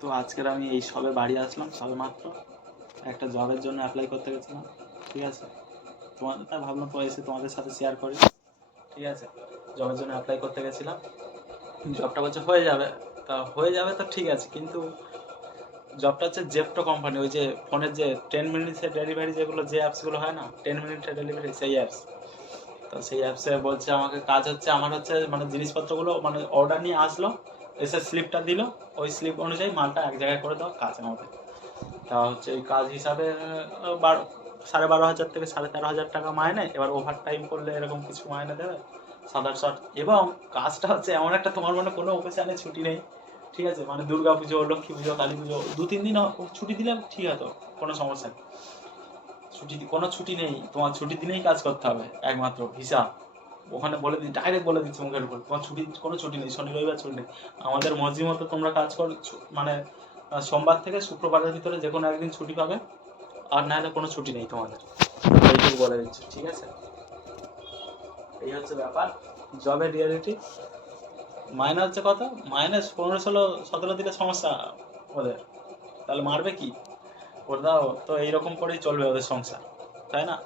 তো আজকের আমি এই সবে বাড়ি আসলাম, সবে মাত্র একটা জবের জন্য অ্যাপ্লাই করতে গেছিলাম। ঠিক আছে, তোমাদের তাই ভাবলাম পরে এসে তোমাদের সাথে শেয়ার করি। ঠিক আছে, জবের জন্য অ্যাপ্লাই করতে গেছিলাম, জবটা বলছে হয়ে যাবে। তা হয়ে যাবে তো ঠিক আছে, কিন্তু জবটা হচ্ছে জেপটো কোম্পানি, ওই যে ফোনের যে 10 মিনিটসের ডেলিভারি, যেগুলো যে অ্যাপসগুলো হয় না 10 মিনিটের ডেলিভারি, সেই অ্যাপস। তো সেই অ্যাপসে বলছে আমাকে কাজ হচ্ছে, আমার হচ্ছে মানে জিনিসপত্রগুলো মানে অর্ডার নিয়ে আসলো, এসে স্লিপটা দিল, ওই স্লিপ অনুযায়ী মালটা এক জায়গায় করে দেওয়া কাজ আমাদের। তা হচ্ছে এই কাজ হিসাবে 12,500 থেকে 13,500 টাকা মাইনে। এবার ওভার টাইম করলে এরকম কিছু মাইনে দেবে 700-800। এবং কাজটা হচ্ছে এমন একটা, তোমার মানে কোনো অকেশানে ছুটি নেই। ঠিক আছে, মানে দুর্গা পুজো, লক্ষ্মী পুজো, কালী পুজো 2-3 দিন ছুটি দিলে ঠিক হতো, কোনো সমস্যা নেই। কোনো ছুটি নেই, তোমার ছুটির দিনেই কাজ করতে হবে একমাত্র হিসাব। ওখানে বলে দিই, ডাইরেক্ট বলে দিচ্ছি মুখের উপর, তোমার কোনো ছুটি নেই, শনি রবিবার ছুটি নেই। আমাদের মর্জি মতো তোমরা কাজ কর, মানে সোমবার থেকে শুক্রবারের ভিতরে যে কোনো একদিন ছুটি পাবে, আর না হলে কোনো ছুটি নেই তোমাদের। এইটুকু বলে দিচ্ছি, ঠিক আছে? এই হচ্ছে ব্যাপার, জবের রিয়ালিটি। মাইনে হচ্ছে কত? মাইনে 15-16-17 দিলে সমস্যা ওদের, তাহলে মারবে কি? ওরা তো এইরকম করেই চলবে ওদের সংসার, তাই না?